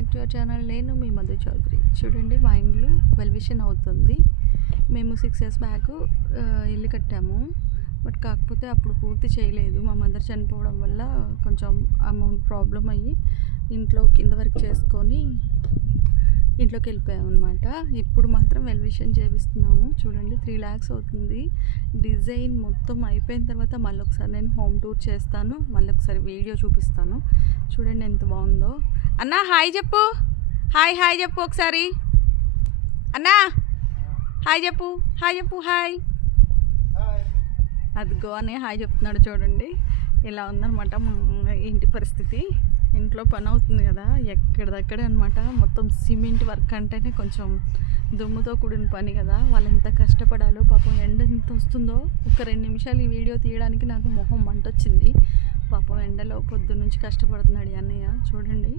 Back to your channel. నేను మీ మధు చౌదరి. చూడండి, మా ఇండ్లు వెల్విషన్ అవుతుంది. మేము 6 years బ్యాక్ ఇల్లు కట్టాము. బట్ కాకపోతే అప్పుడు పూర్తి చేయలేదు. మా మదర్ చనిపోవడం వల్ల కొంచెం అమౌంట్ ప్రాబ్లం అయ్యి ఇంట్లో కింద వరకు చేసుకొని ఇంట్లోకి వెళ్ళిపోయాము అనమాట. ఇప్పుడు మాత్రం వెల్విషన్ చేపిస్తున్నాము. చూడండి, 3 lakhs అవుతుంది. డిజైన్ మొత్తం అయిపోయిన తర్వాత మళ్ళీ ఒకసారి నేను హోమ్ టూర్ చేస్తాను, మళ్ళీ ఒకసారి వీడియో చూపిస్తాను. చూడండి ఎంత బాగుందో. అన్నా హాయ్ చెప్పు, హాయ్ హాయ్ చెప్పు ఒకసారి. అన్నా హాయ్ చెప్పు, హాయ్ చెప్పు, హాయ్. అదిగో అని హాయ్ చెప్తున్నాడు. చూడండి ఇలా ఉందన్నమాట మా ఇంటి పరిస్థితి. ఇంట్లో పని అవుతుంది కదా, ఎక్కడిదక్కడే అనమాట. మొత్తం సిమెంట్ వర్క్ అంటేనే కొంచెం దుమ్ముతో కూడిన పని కదా. వాళ్ళు ఎంత కష్టపడాలో పాపం. ఎండ ఎంత వస్తుందో, ఒక 2 నిమిషాలు ఈ వీడియో తీయడానికి నాకు మొహం మంట వచ్చింది. పాపం ఎండలో పొద్దు నుంచి కష్టపడుతున్నాడు అన్నయ్య. చూడండి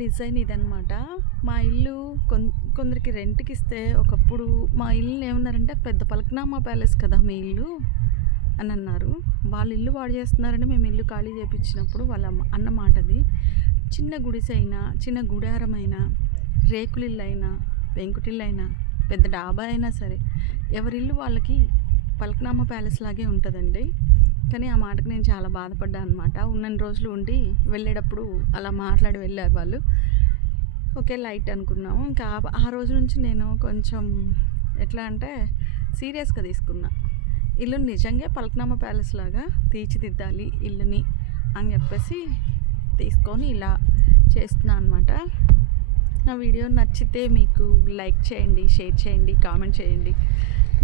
డిజైన్ ఇదనమాట. మా ఇల్లు కొందరికి రెంట్కి ఇస్తే, ఒకప్పుడు మా ఇల్లు ఏమన్నారంటే పెద్ద పలక్నామా ప్యాలెస్ కదా మీ ఇల్లు అని అన్నారు. వాళ్ళ ఇల్లు వాడు చేస్తున్నారని మేము ఇల్లు ఖాళీ చేయించినప్పుడు వాళ్ళ అన్న మాటది. చిన్న గుడిసైనా, చిన్న గుడారమైనా, రేకులిల్లు అయినా, పెంకుటిల్లు అయినా, పెద్ద డాబా అయినా సరే ఎవరిల్లు వాళ్ళకి పలక్నామా ప్యాలెస్ లాగే ఉంటుందండి. కానీ ఆ మాటకు నేను చాలా బాధపడ్డా అనమాట. ఉన్నన్ని రోజులు ఉండి వెళ్ళేటప్పుడు అలా మాట్లాడి వెళ్ళారు వాళ్ళు. ఓకే లైట్ అనుకున్నాము. ఇంకా ఆ రోజు నుంచి నేను కొంచెం ఎట్లా అంటే సీరియస్గా తీసుకున్నా. ఇల్లు నిజంగా పలక్నామా ప్యాలెస్ లాగా తీర్చిదిద్దాలి ఇల్లుని అని చెప్పేసి తీసుకొని ఇలా చేస్తున్నా అనమాట. నా వీడియో నచ్చితే మీకు లైక్ చేయండి, షేర్ చేయండి, కామెంట్ చేయండి,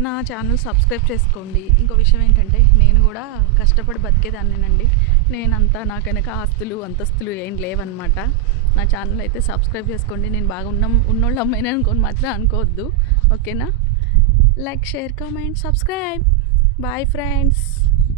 నా ఛానల్ సబ్స్క్రైబ్ చేసుకోండి. ఇంకో విషయం ఏంటంటే, నేను కూడా కష్టపడి బతికేదాన్నేనండి. నేనంతా నాకు వెనక ఆస్తులు అంతస్తులు ఏం లేవన్నమాట. నా ఛానల్ అయితే సబ్స్క్రైబ్ చేసుకోండి. నేను బాగా ఉన్నోళ్ళు అమ్మాయిని అనుకోని మాత్రం అనుకోవద్దు, ఓకేనా? Like, share, comment, subscribe. Bye friends.